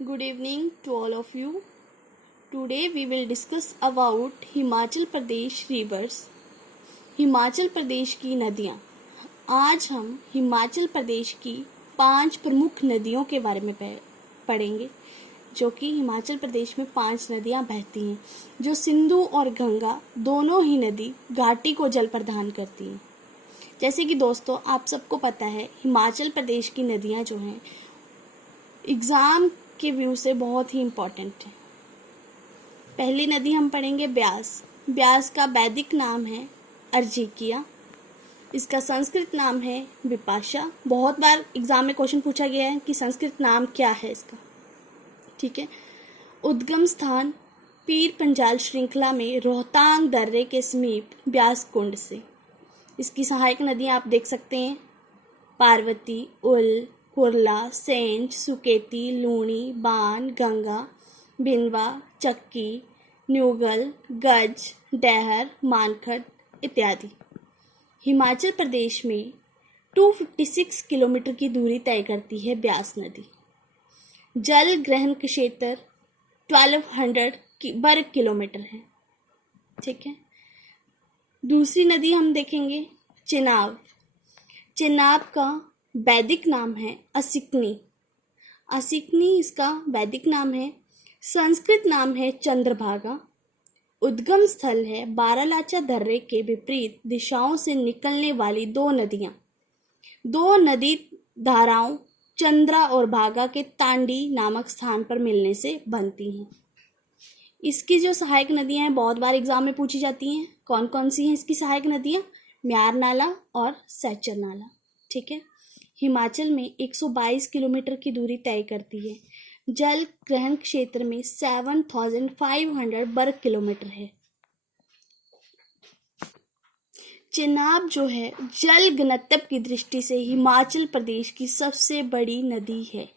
Good evening to all of you. Today we will discuss about Himachal Pradesh rivers. Himachal Pradesh की नदियाँ. आज हम हिमाचल प्रदेश की 5 प्रमुख नदियों के बारे में पढ़ेंगे, जो कि हिमाचल प्रदेश में 5 नदियाँ बहती हैं, जो सिंधु और गंगा दोनों ही नदी घाटी को जल प्रदान करती हैं. जैसे कि दोस्तों आप सबको पता है, हिमाचल प्रदेश की नदियाँ जो हैं एग्ज़ाम के व्यू से बहुत ही इम्पोर्टेंट है. पहली नदी हम पढ़ेंगे ब्यास. ब्यास का वैदिक नाम है अर्जिकिया. इसका संस्कृत नाम है विपाशा. बहुत बार एग्जाम में क्वेश्चन पूछा गया है कि संस्कृत नाम क्या है इसका. ठीक है. उद्गम स्थान पीर पंजाल श्रृंखला में रोहतांग दर्रे के समीप ब्यास कुंड से. इसकी सहायक नदियाँ आप देख सकते हैं: पार्वती, उल, कुरला, सेंज, सुकेती, लूणी, बान, गंगा, भिनवा, चक्की, न्यूगल, गज, डैहर, मानखड़ इत्यादि. हिमाचल प्रदेश में 256 किलोमीटर की दूरी तय करती है ब्यास नदी. जल ग्रहण क्षेत्र 1200 वर्ग किलोमीटर है. ठीक है. दूसरी नदी हम देखेंगे चिनाब. चिनाब का वैदिक नाम है असिकनी. असिकनी इसका वैदिक नाम है. संस्कृत नाम है चंद्रभागा. उद्गम स्थल है बारालाचा दर्रे के विपरीत दिशाओं से निकलने वाली दो नदियाँ. दो नदी धाराओं चंद्रा और भागा के तांडी नामक स्थान पर मिलने से बनती हैं. इसकी जो सहायक नदियाँ हैं बहुत बार एग्जाम में पूछी जाती हैं. कौन कौन सी हैं इसकी सहायक नदियाँ? म्यार नाला और सैचर नाला. ठीक है. हिमाचल में 122 किलोमीटर की दूरी तय करती है. जल ग्रहण क्षेत्र में 7500 वर्ग किलोमीटर है. चिनाब जो है जल घनत्व की दृष्टि से हिमाचल प्रदेश की सबसे बड़ी नदी है.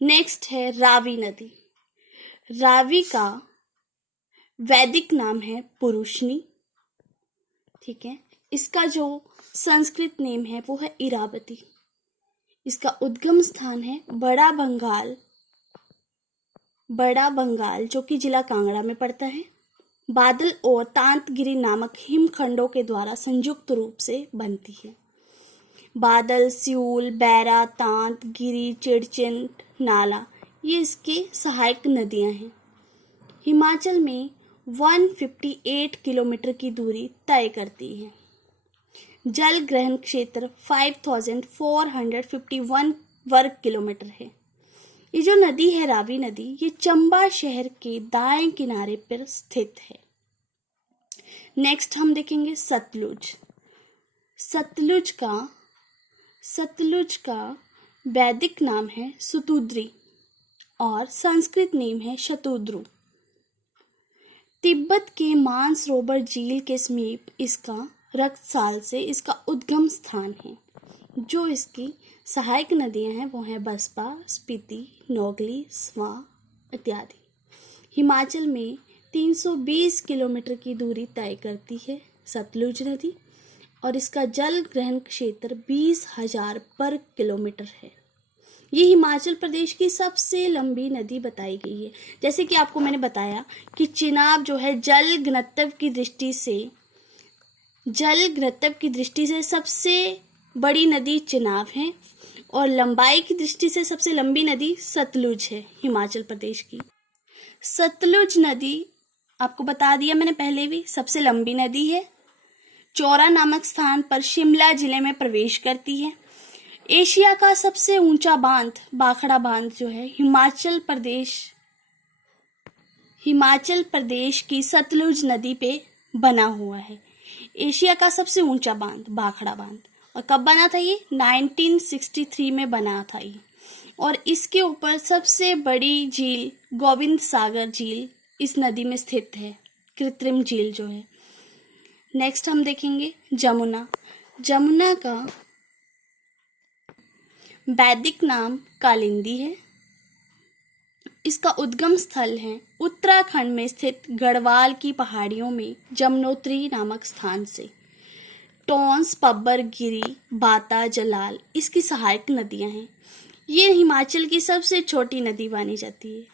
नेक्स्ट है रावी नदी. रावी का वैदिक नाम है पुरुषनी. ठीक है. इसका जो संस्कृत नेम है वो है इरावती. इसका उद्गम स्थान है बड़ा बंगाल जो कि जिला कांगड़ा में पड़ता है. बादल और तांतगिरी नामक हिमखंडों के द्वारा संयुक्त रूप से बनती है. बादल, स्यूल, बैरा, तांत, गिरी, चिड़चिन, नाला ये इसकी सहायक नदियां हैं. हिमाचल में 158 किलोमीटर की दूरी तय करती है. जल ग्रहण क्षेत्र 5451 वर्ग किलोमीटर है. ये जो नदी है रावी नदी, ये चंबा शहर के दाएं किनारे पर स्थित है. नेक्स्ट हम देखेंगे सतलुज. सतलुज का वैदिक नाम है सुतुद्री और संस्कृत नेम है शतुद्रु. तिब्बत के मानसरोवर झील के समीप इसका रक्तसाल से इसका उद्गम स्थान है. जो इसकी सहायक नदियां हैं वो हैं बसपा, स्पीति, नोगली, स्वा इत्यादि. हिमाचल में 320 किलोमीटर की दूरी तय करती है सतलुज नदी और इसका जल ग्रहण क्षेत्र 20,000 वर्ग किलोमीटर है. ये हिमाचल प्रदेश की सबसे लंबी नदी बताई गई है. जैसे कि आपको मैंने बताया कि चिनाब जो है जल घनत्व की दृष्टि से सबसे बड़ी नदी चिनाब है और लंबाई की दृष्टि से सबसे लंबी नदी सतलुज है हिमाचल प्रदेश की. सतलुज नदी आपको बता दिया मैंने पहले भी, सबसे लंबी नदी है. चौरा नामक स्थान पर शिमला जिले में प्रवेश करती है. एशिया का सबसे ऊंचा बांध भाखड़ा बांध जो है हिमाचल प्रदेश की सतलुज नदी पे बना हुआ है. एशिया का सबसे ऊंचा बांध भाखड़ा बांध. और कब बना था ये? 1963 में बना था ये. और इसके ऊपर सबसे बड़ी झील गोविंद सागर झील इस नदी में स्थित है, कृत्रिम झील जो है. नेक्स्ट हम देखेंगे जमुना. जमुना का वैदिक नाम कालिंदी है. इसका उद्गम स्थल है उत्तराखंड में स्थित गढ़वाल की पहाड़ियों में जमुनोत्री नामक स्थान से. टोंस, पब्बर, गिरी, बाता, जलाल इसकी सहायक नदियां हैं. ये हिमाचल की सबसे छोटी नदी मानी जाती है।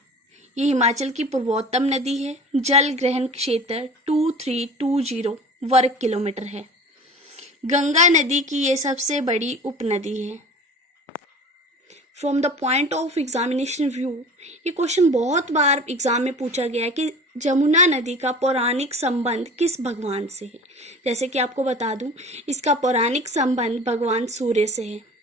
ये हिमाचल की पूर्वोत्तम नदी है। जल ग्रहण क्षेत्र 2320 वर्ग किलोमीटर है। गंगा नदी की ये सबसे बड़ी उपनदी है। From the point of examination view, ये क्वेश्चन बहुत बार एग्जाम में पूछा गया है कि जमुना नदी का पौराणिक संबंध किस भगवान से है। जैसे कि आपको बता दूं, इसका पौराणिक संबंध भगवान सूर्य से है।